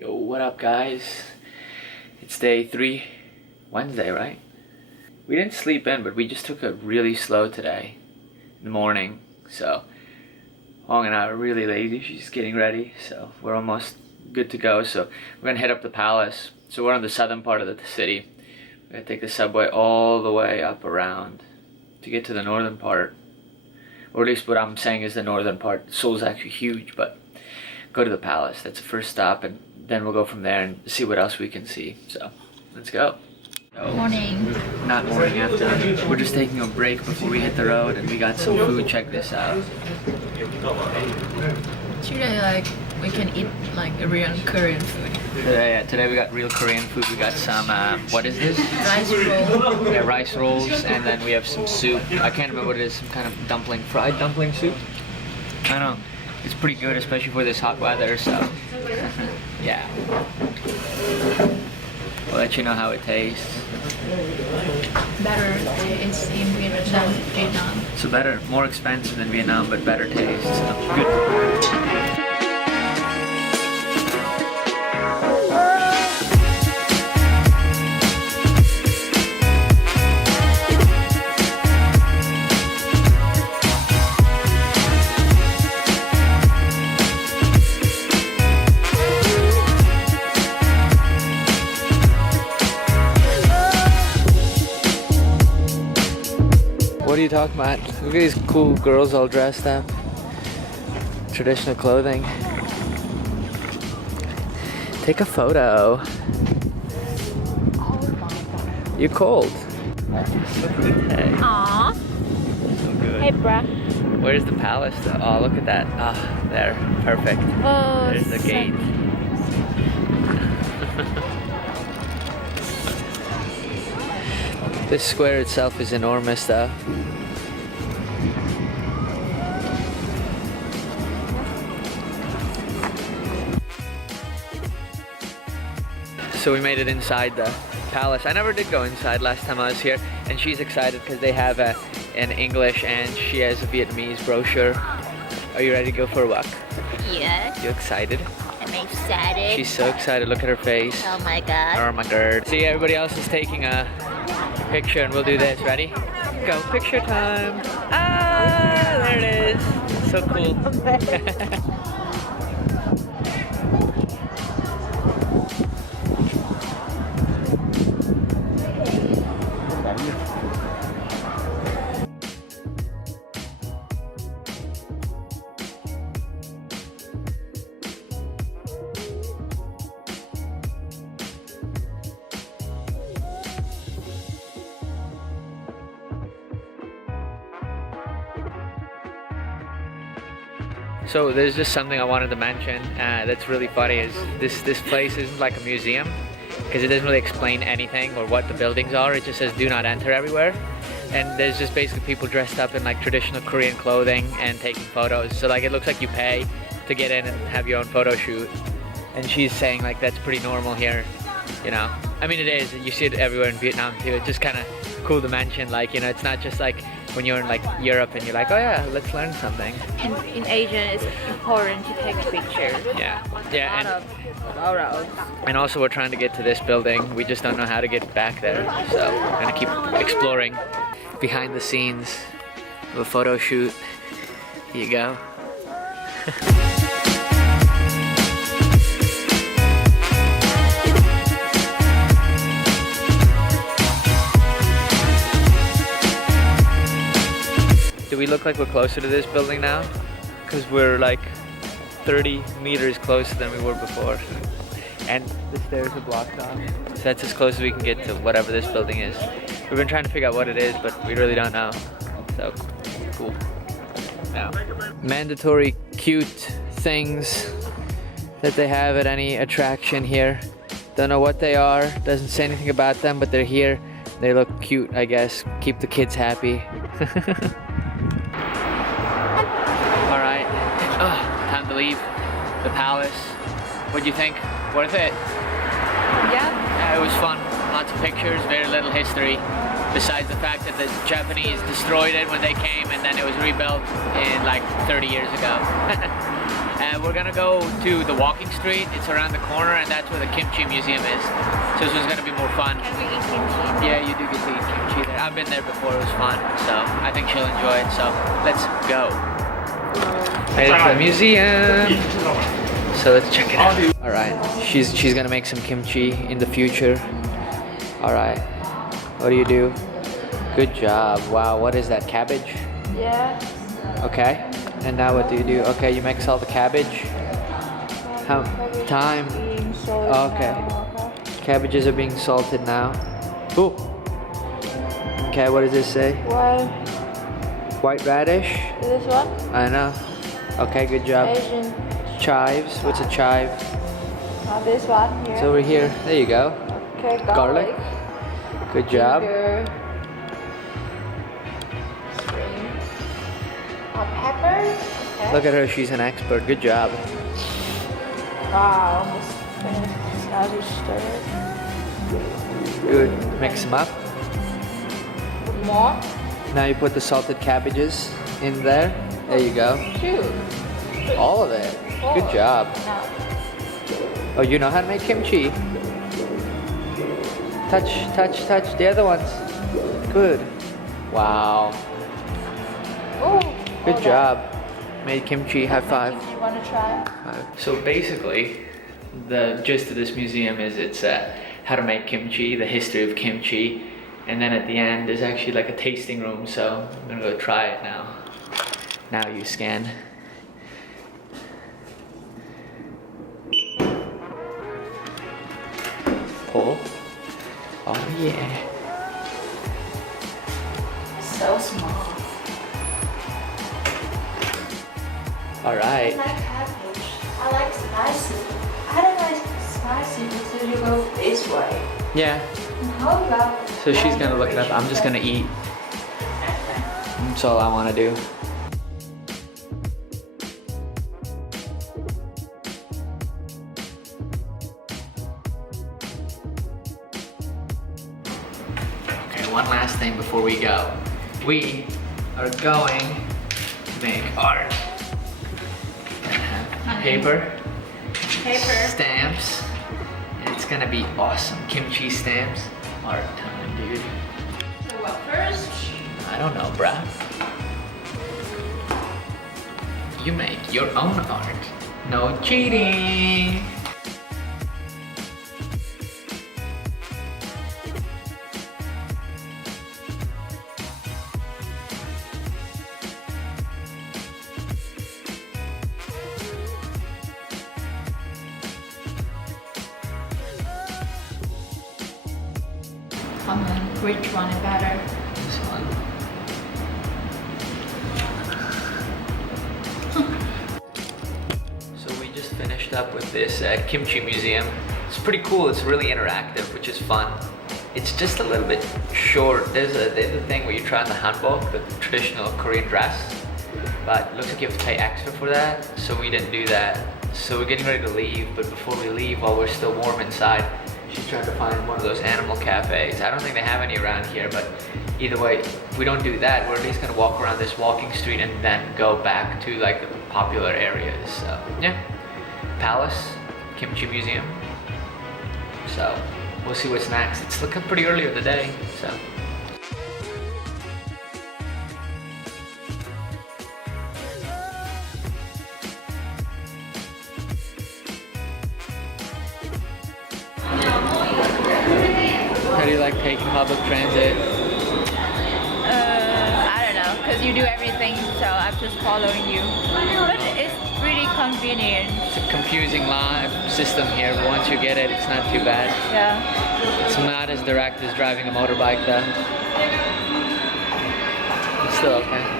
Yo, what up guys? It's day 3, Wednesday, right? We didn't sleep in, but we just took it really slow today in the morning. So Hong and I are really lazy. She's getting ready, so we're almost good to go. So we're gonna head up the palace. So we're on the southern part of the city. We're gonna take the subway all the way up around to get to the northern part. Or at least what I'm saying is the northern part. Seoul's actually huge, but go to the palace. That's the first stop, and then we'll go from there and see what else we can see. So let's go. Morning. Not morning, afternoon. We're just taking a break before we hit the road, and we got some food. Check this out. Today, we can eat a real Korean food. Today we got real Korean food. We got some, what is this? Rice roll. Yeah, rice rolls, and then we have some soup. I can't remember what it is, some kind of dumpling, fried dumpling soup? I don't know. It's pretty good, especially for this hot weather, so yeah. We'll let you know how it tastes. Better taste in Vietnam. So better, more expensive than Vietnam, but better taste. So good. What are you talking about? Look at these cool girls all dressed up. Traditional clothing. Take a photo. Oh my god. You're cold. Hey. Aww. So good. Hey, bruh. Where's the palace though? Oh, look at that. Ah, there. Perfect. Oh, there's the gate. This square itself is enormous though. So we made it inside the palace. I never did go inside last time I was here, and she's excited because they have an English and she has a Vietnamese brochure. Are you ready to go for a walk? Yes. You excited? I'm excited. She's so excited. Look at her face. Oh my god. Oh my god. See, everybody else is taking a picture and we'll do this. Ready? Go, picture time. Ah, there it is. So cool. So there's just something I wanted to mention that's really funny is this place isn't like a museum because it doesn't really explain anything or what the buildings are. It just says do not enter everywhere, and there's just basically people dressed up in traditional Korean clothing and taking photos. So it looks like you pay to get in and have your own photo shoot, and she's saying that's pretty normal here, you know. I mean it is, you see it everywhere in Vietnam too. It's just kind of cool to mention, it's not just when you're in Europe and you're oh yeah, let's learn something. And in Asia, it's important to take pictures. Yeah, And photos. And also we're trying to get to this building. We just don't know how to get back there. So we're gonna keep exploring behind the scenes of a photo shoot. Here you go. Do we look like we're closer to this building now? Because we're 30 meters closer than we were before. And the stairs are blocked off. So that's as close as we can get to whatever this building is. We've been trying to figure out what it is, but we really don't know. So, cool. Now, mandatory cute things that they have at any attraction here. Don't know what they are, doesn't say anything about them, but they're here. They look cute, I guess. Keep the kids happy. Time to leave the palace. What'd you think? Worth it? Yeah. It was fun. Lots of pictures, very little history. Besides the fact that the Japanese destroyed it when they came and then it was rebuilt in 30 years ago. we're gonna go to the walking street. It's around the corner, and that's where the Kimchi Museum is. So this one's gonna be more fun. Can we eat kimchi? Yeah, you do get to eat kimchi there. I've been there before, it was fun. So I think she'll enjoy it, so let's go. Made it to the museum. So let's check it out. Alright, she's gonna make some kimchi in the future. Alright, what do you do? Good job. Wow, what is that, cabbage? Yeah. Okay, and now what do you do? Okay, you mix all the cabbage. How time? Okay. Cabbages are being salted now. Ooh. Okay, what does this say? White radish? This one? I know. Okay, good job. Asian. Chives. What's a chive? This one here. It's over here. There you go. Okay, Garlic. Good job. Ginger. Spring. Pepper. Okay. Look at her. She's an expert. Good job. Wow, almost finished. Now just stir it. Good. Mix them up. Put more. Now you put the salted cabbages in there. There you go. 2. All of it. 4. Good job. Now. Oh, you know how to make kimchi? Touch, touch, touch the other ones. Good. Wow. Oh. Good job. Made kimchi. High five. You want to try it? So basically, the gist of this museum is it's how to make kimchi, the history of kimchi, and then at the end there's actually like a tasting room, so I'm gonna go try it now. Now you scan. Pull. Oh yeah. So small. Alright. I like cabbage. I like spicy. I don't like spicy because you go this way. Yeah. How about? So she's gonna look it up. I'm just gonna eat. That's all I wanna do. Okay, one last thing before we go. We are going to make art. Paper, stamps, and it's gonna be awesome. Kimchi stamps, art time, dude. So what first? I don't know, bruh. You make your own art. No cheating. Come on, which one is better? This one. So we just finished up with this Kimchi Museum. It's pretty cool. It's really interactive, which is fun. It's just a little bit short. There's a thing where you try on the hanbok, the traditional Korean dress, but it looks like you have to pay extra for that, so we didn't do that. So we're getting ready to leave, but before we leave, while we're still warm inside, she's trying to find one of those animal cafes. I don't think they have any around here, but either way, if we don't do that, we're at least gonna walk around this walking street and then go back to like the popular areas. So yeah, Palace, Kimchi Museum. So we'll see what's next. It's looking pretty early of the day, so. How do you like taking public transit? I don't know, because you do everything, so I'm just following you. But it's pretty convenient. It's a confusing system here, but once you get it, it's not too bad. Yeah. It's not as direct as driving a motorbike though. It's still okay.